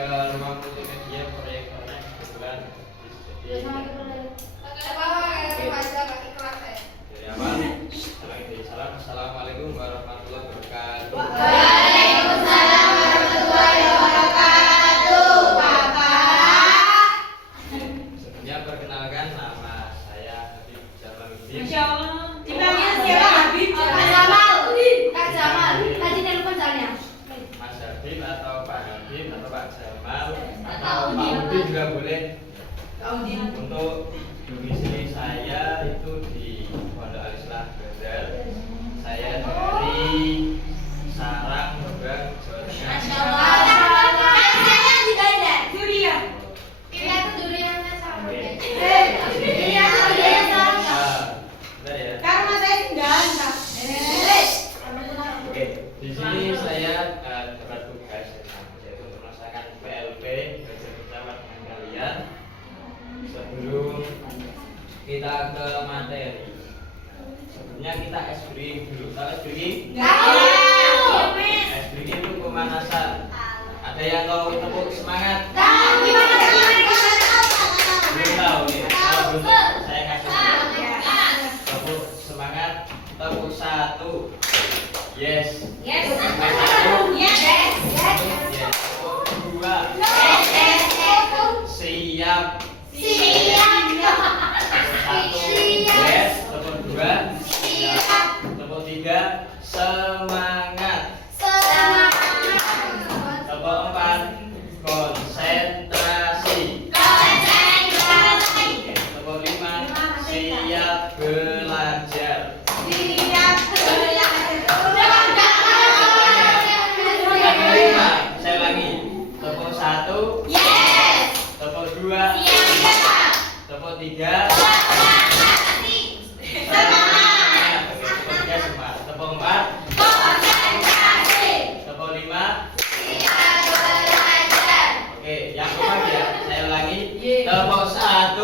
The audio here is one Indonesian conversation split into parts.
ke ruang multimedia proyektornya kebetulan jadi dari awal. Salam. Assalamualaikum warahmatullahi wabarakatuh. Waalaikumsalam warahmatullahi wabarakatuh, Bapak. Sebelumnya perkenalkan, nama saya Habib Jamaluddin. Masya Allah. Dipanggil siapa Habib? Kak Jamal. Kak Jamal. Tadi telepon soalnya. Mas Habib atau Pak Habib atau Pak Jamal atau Pak Udin juga boleh. Untuk domisili saya itu di Pondok Al-Islah Bazar. Saya dari Sarang, Rembang, Jawa Tengah. Masya Allah. Saya di Bandar. Durian. Bentar ya. Karena saya tinggal. Oke, di sini saya dapat tugas yaitu untuk melaksanakan PLP, belajar bersama dengan kalian. Sebelum kita ke materi, sebelumnya kita ice breaking dulu. Tahu ice breaking? Ice breaking itu pemanasan. Ada yang mau tepuk semangat? Belum tahu nih. Kalau belum, saya kasih tepuk semangat. Tepuk 1. Yes. Sampai 1. Yes. Tepuk 2. Siap. Tepuk 1. Yes. Tepuk 2. Tepuk 3. Semangat. Tepuk 4. Konsentrasi. Tepuk 5. Siap belajar. Tepuk 5. Saya ulangi. Tepuk 1. Tepuk 2. Tepuk 3. Semangat. Tepuk 3 semangat. Tepuk 4. Tepuk 5. Oke, yang keempat ya. Saya ulangi. Tepuk 1.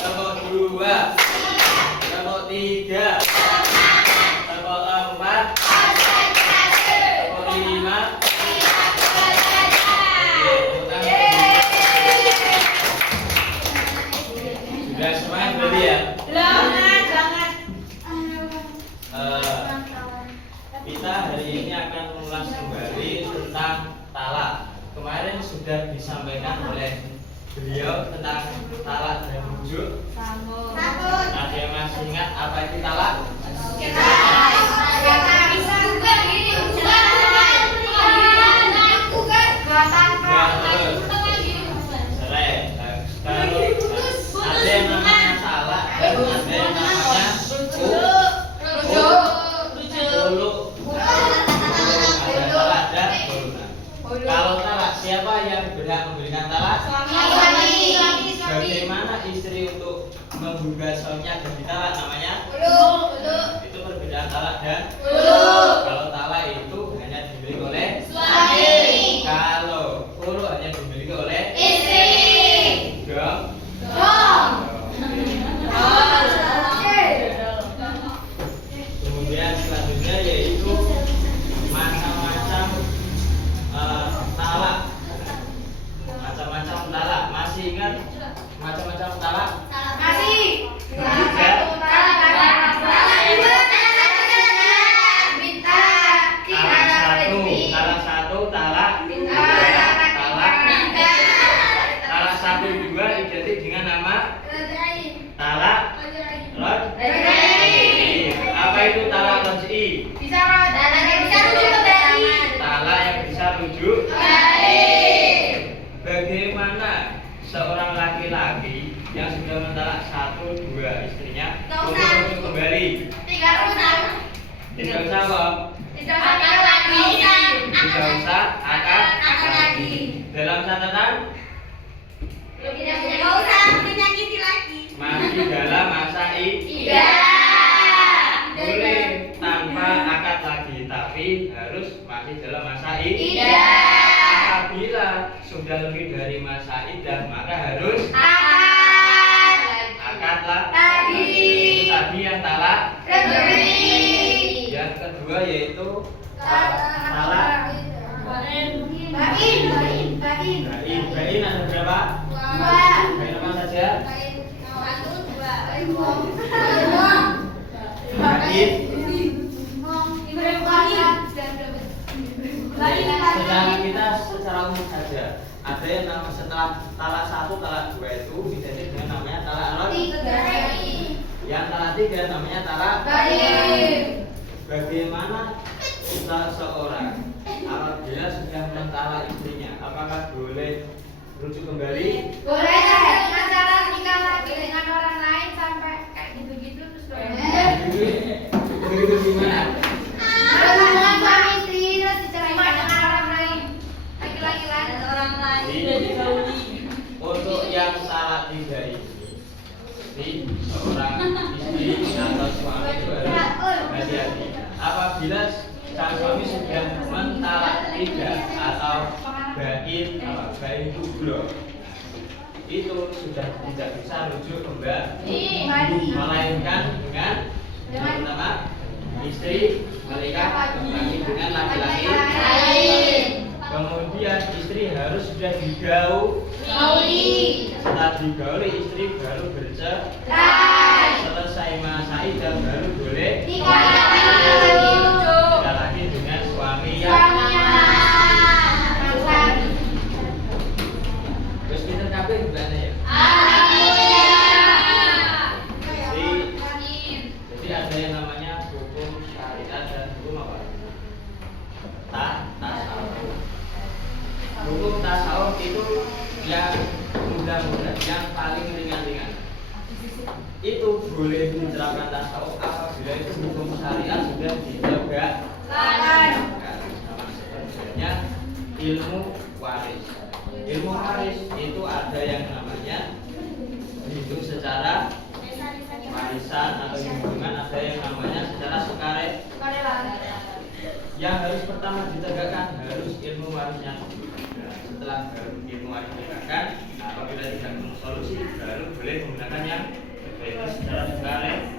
Tepuk 2. Tepuk 3. Tepuk 4. Tepuk 5. Sudah semangat berarti ya? Kita hari ini akan mengulas kembali tentang talak. Kemarin sudah disampaikan oleh beliau tentang talak dan rujuk. Ada yang masih ingat apa itu talak? Ada yang namanya talak dan ada yang namanya hulu. Ada talak dan hulu. Kalau talak, siapa yang berhak memberikan talak? Bagaimana istri untuk membuka suaminya dan ditalak namanya? Itu perbedaan talak dan kalau talak itu hanya dimiliki oleh suami. Kalau hulu hanya dimiliki oleh istri. Dong. Kemudian selanjutnya yaitu macam-macam talak. Macam-macam talak. Masih ingat macam-macam talak? Talak satu, talak satu juga identik dengan nama talak raj'i. Apa itu talak raj'i? Talak yang bisa rujuk. Bagaimana seorang laki-laki yang sudah mentalak 1-2 istrinya untuk rujuk kembali? Tidak usah kok. Tidak usah akad lagi. Dalam catatan masih dalam masa boleh tanpa akad lagi, tapi harus masih dalam masa Apabila sudah lebih dari masa idah, maka harus akad lagi. Itu tadi yang talak. Yang kedua yaitu talak Bain ada berapa? Bain apa saja? Bain. Secara kita secara umum saja. Ada yang nama setelah talak 1, talak 2 itu identik dengan namanya talak apa? Yang talak 3 namanya talak bain. Bagaimana seseorang apabila sudah mentalak istrinya, apakah boleh rujuk kembali? Boleh. Masalah nikah dengan orang lain sampai kayak gitu-gitu terus Begitu gimana? hubungan suami istri terus diceraikan dengan orang lain. Laki-laki lain dan orang lain. Untuk yang talak 3 ini seorang istri atau suami itu harus hati-hati. Apabila sang suami sudah mentalak 3 atau bain kubro, itu sudah tidak bisa rujuk kembali, melainkan dengan pertama istri menikah kembali dengan laki-laki lain. Kemudian istri harus sudah digauli. Setelah digauli istri baru bercerai. Selesai masa idah baru boleh nikah lagi dengan suami yang terus kita kabeh gimana ya? Jadi ada yang namanya hukum syariat dan hukum apa? Tasawuf. Hukum tasawuf itu yang mudah-mudah, yang paling ringan-ringan. Itu boleh diterapkan tasawuf apabila itu hukum syariat sudah ditegakkan. Sama sebenarnya ilmu waris. Ilmu waris itu ada yang namanya dihitung secara warisan atau hubungan, ada yang namanya secara sukarela. Yang harus pertama ditegakkan harus ilmu warisnya. Nah, setelah ilmu waris ditegakkan, apabila tidak menemukan solusi, baru boleh menggunakan yang berbeda secara sukarela.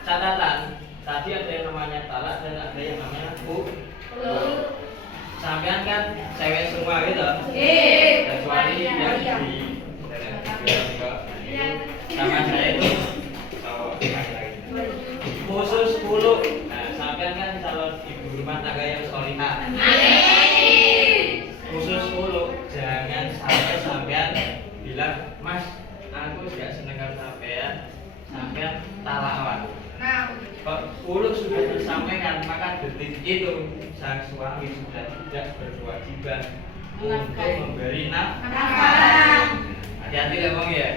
Catatan, tadi ada yang namanya talak dan ada yang namanya sampean kan cewek semua gitu, kecuali yang di sama saya itu cowok laki-laki. Khusus 10. Nah, sampean kan calon ibu rumah tangga yang solihah. Khusus 10, jangan sampai sampean bilang, Mas, aku tidak senang kalau sampean talak awak. Kalau 10 sudah tersampaikan, maka detik itu sang suami sudah tidak berkewajiban untuk memberi nafkah. Hati-hati ya bang ya.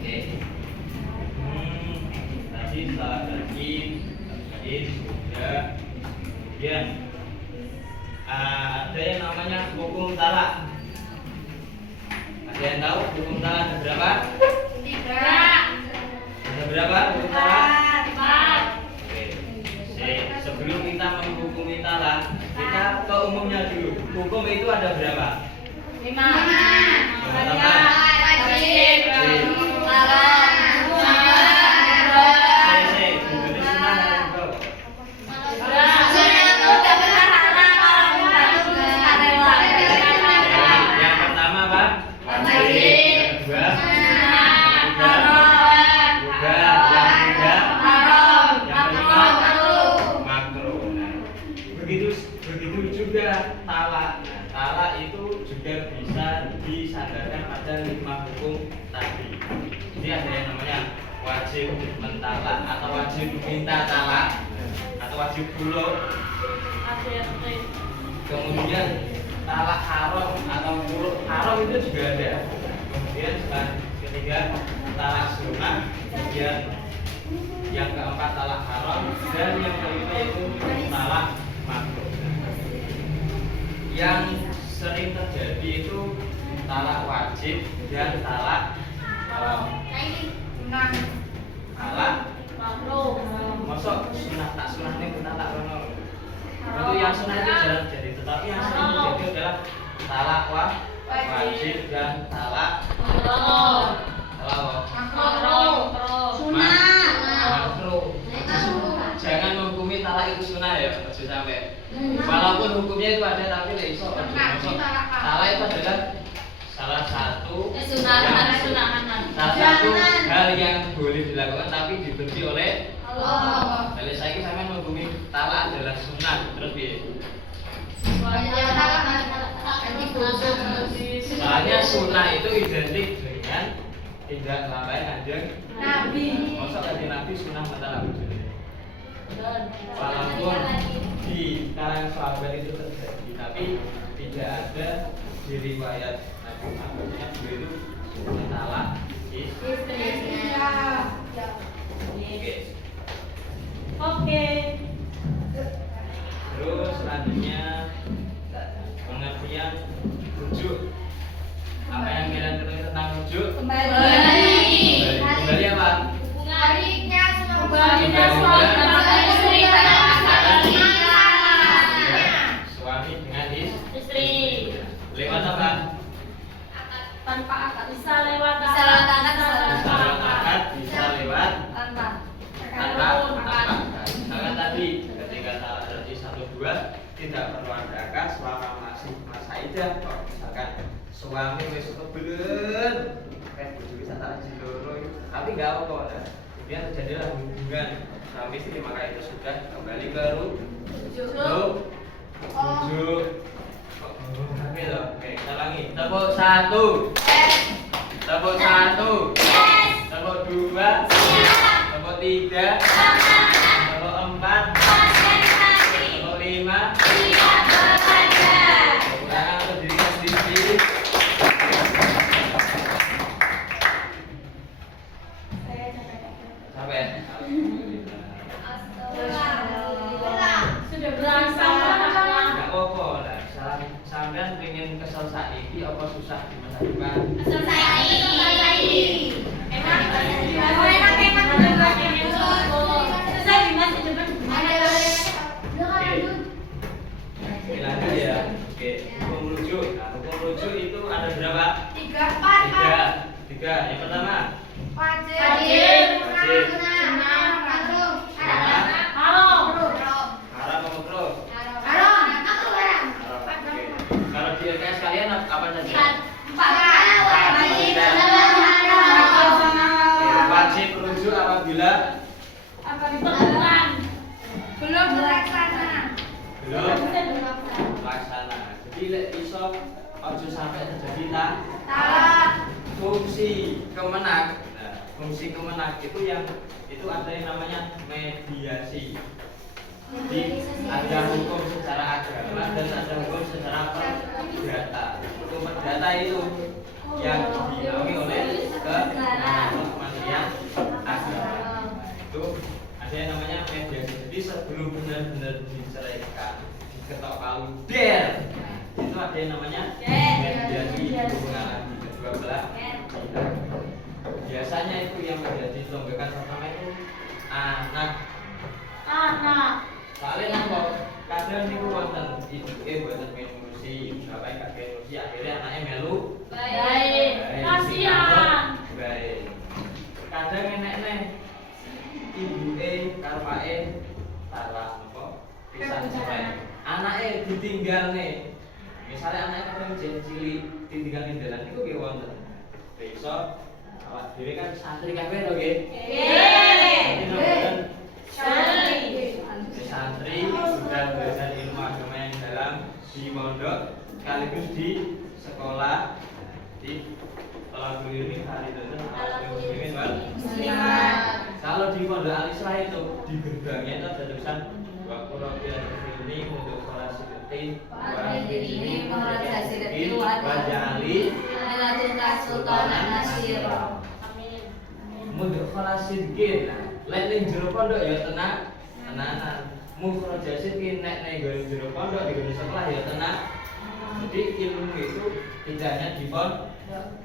Oke. Tadi salah lagi sudah. Kemudian ada yang namanya hukum talak. Ada yang tahu hukum talak ada berapa? 3. Ada berapa hukum talak? 4. Oke. Sebelum kita menghukumi talak, kita ke umumnya dulu. Hukum itu ada berapa? 5. Yang pertama apa? Yang kedua makruh. Begitu juga talak. Nah, talak itu juga bisa disandarkan pada 5 hukum tadi. Jadi ada yang namanya wajib mentalak atau wajib minta talak atau wajib khulu. Kemudian talak haram atau khulu haram itu juga ada. Kemudian ketiga talak sunnah. Kemudian yang keempat talak haram dan yang kelima itu talak makruh. Yang sering terjadi itu talak wajib dan talak talak makruh. Masuk sunnah tak sunnah ini kita tak kenal. Untuk yang sunnah itu jarang jadi, tetapi yang sering terjadi adalah talak wajib dan talak makruh. Jangan menghukumi talak itu sunnah ya, maksud sampai Walaupun hukumnya itu ada tapi tidak iso. Salah itu adalah salah satu hal yang boleh dilakukan tapi dibenci oleh Allah. Kalau saya sama menghukumi talak adalah sunnah terus dia. Soalnya sunnah itu identik dengan tidak lambai kanjeng Nabi. Masa kanjeng Nabi sunnah mentalak walaupun di kalangan sahabat itu terjadi tapi tidak ada di riwayat Nabi Muhammadnya beliau itu mentalak istrinya. Oke. Terus selanjutnya pengertian rujuk. Apa yang kalian ketahui tentang rujuk? Kembali apa? Baliknya Suami dengan Istri. lewat apa? Tanpa akad bisa lewat Bisa lewat akad, Bisa lewat akad, bisa lewat tanpa. tanpa akad. Misalkan tadi ketika talak terjadi 1-2 tidak perlu ada akad selama masih masa idah. Kok misalkan suami wis kebelen kan bojo bisa talak jiloro tapi enggak apa-apa nah. Kemudian terjadilah hubungan suami istri maka itu sudah kembali ke rujuk. Oke loh, oke kita ulangi. Tepuk 1. Tepuk 1. Tepuk 2. Tepuk 3. Tepuk 4. Tepuk 5. Tepuk tangan untuk diri sendiri. Sampai. Sudah berasa Enggak apa-apa lah. Sampean pengen kesel saiki apa susah di masa depan? Bilang aja ya. Oke, hukum rujuk. Nah, hukum rujuk itu ada berapa? 3. Yang pertama, haram atau makruh? Haram. Oke. Kalau di LKS kalian apa saja? Wajib rujuk apabila Belum terlaksana. belum laksana. Jadi lek iso ojo sampai terjadi Talak. fungsi kemenak. Nah, fungsi kemenak itu itu ada yang namanya mediasi. Jadi ada hukum secara agama dan ada hukum secara perdata. Hukum perdata itu yang dinaungi oleh Kementerian Agama. Itu ada yang namanya mediasi. Jadi sebelum benar-benar diceraikan, diketok palu der, itu ada yang namanya mediasi hubungan lagi kedua belah pihak. Biasanya itu yang menjadi tunggakan pertama itu anak. Soalnya napa kadang niku wonten ibuke mboten ngurusi, bapak kakek ngurusi akhirnya anaknya melu kasihan. Baik. Kadang enek ibuke karo pake taruh napa pisah cerai. Anake ditinggalne. Misalnya anaknya kadang cilik ditinggal-tinggalan niku nggih wonten. Besok awak dhewe kan santri kabeh to nggih. Santri sudah belajar ilmu agama yang dalam di pondok sekaligus di sekolah di Al-Qur'an ini hari itu kalau di pondok Al-Islah itu di gerbangnya itu ada tulisan wa qur'an ini untuk sholat sidatin wa ini wajali untuk sholat sidatin lek ning jero pondok ya tenanan mukhrajah sidatin nek ning jero pondok di sekolah ya tenang. Jadi ilmu itu tidak hanya di pondok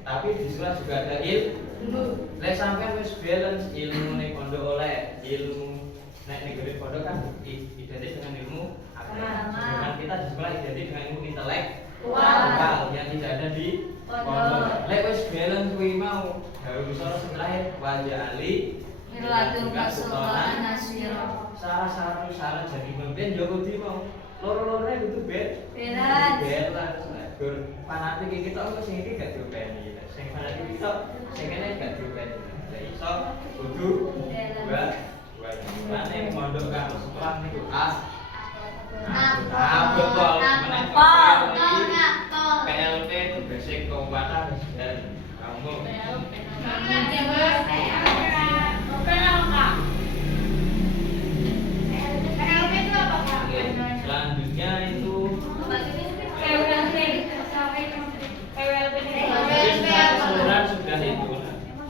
tapi di sekolah juga ada ilmu. Lek sampean wis balance ilmu ning pondok oleh ilmu nek ning pondok kan identik dengan ilmu agama. Sedangkan kita di sekolah identik dengan ilmu intelektual yang tidak ada di pondok. Lek wis balance kuwi mau harus sing terakhir wajali salah satu syarat jadi pemimpin Joko di mau loro-lorone itu Berat. berat gur fanatik iki tok kok sing iki gak diopeni sing fanatik iki tok sing kene gak diopeni lah iso kudu dua mane mondok karo sekolah niku betul PLP itu basic keuangan dan kamu selanjutnya itu keseluruhan sudah itu.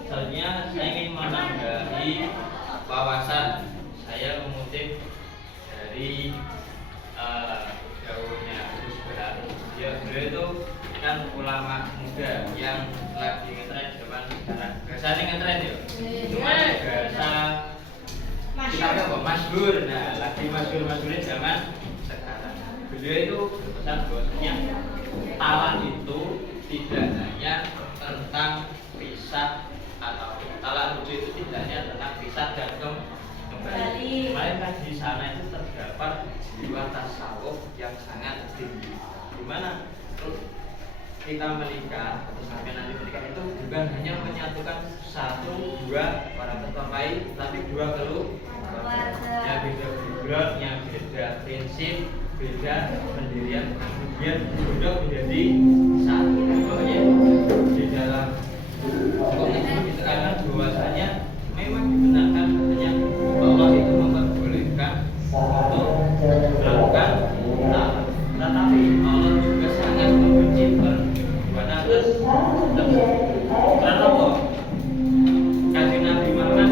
Soalnya saya ingin menambahi wawasan. Saya mengutip dari gaulnya Gus Berat. Beliau itu kan ulama muda yang lagi ngetren zaman sekarang. Biasanya ngetren ya. Cuma bahasa kita apa masyhur. Nah, lagi masyhur-masyhurin zaman sekarang. Beliau itu berpesan bahwasanya talak itu tidak hanya tentang pisah atau talak rujuk itu tidak hanya tentang pisah dan kembali. Melainkan di sana itu terdapat jiwa tasawuf yang sangat tinggi. Dimana kita menikah atau sampai nanti menikah itu bukan hanya menyatukan satu dua orang terpakai, tapi dua keluarga yang beda background, yang beda prinsip, beda pendirian, kemudian sudah menjadi satu. Pokoknya di dalam konteks itu karena bahwasanya memang dibenarkan hanya Allah itu memperbolehkan untuk melakukan talak, tetapi Allah juga sangat membenci perbuatan tersebut. Karena apa? Kanjeng Nabi Muhammad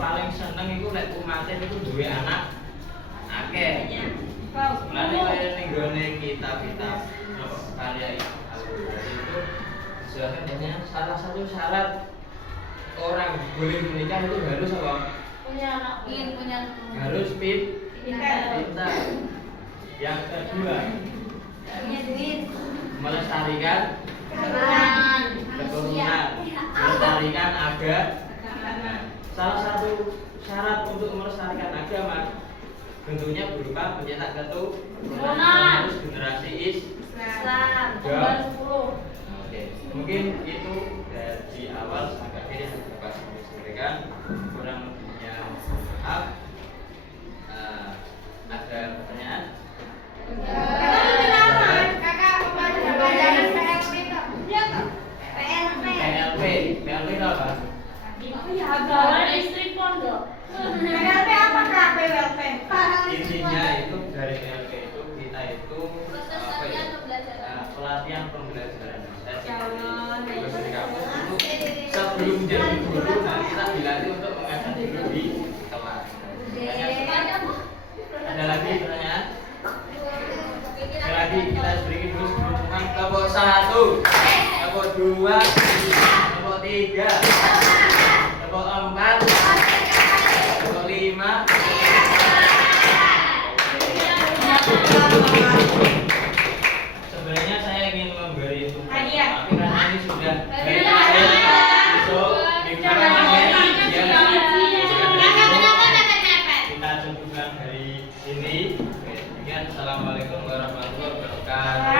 paling seneng itu nek umatnya itu duwe anak akeh. Mulane kaya ning gone kitab-kitab karya Al-Qur'an itu sebenarnya salah satu syarat orang boleh menikah itu harus apa? Punya anak. Harus pintar. Yang kedua, melestarikan keturunan, melestarikan agama. Salah satu syarat untuk melestarikan agama bentuknya berupa mencetak keturunan harus generasi Islam. Oke, mungkin itu dari awal sampai akhir yang dapat saya sampaikan. Kurang lebihnya maaf. Ada pertanyaan? PLP itu apa? Agalan istri pondok. Intinya itu dari PLP itu kita itu apa ya? Pelatihan pembelajaran. Terus di kampus itu sebelum jadi guru, nah kita dilatih untuk mengajar dulu di kelas. Ada lagi pertanyaan? Sekali lagi kita berikan dulu pengumuman kelompok 1, kelompok 2, kelompok 3, kelompok 4, kelompok 5. Sebenarnya saya ingin memberi hadiah, tapi karena ini sudah dari besok minggu kita cukupkan dari sini. Assalamualaikum warahmatullahi wabarakatuh.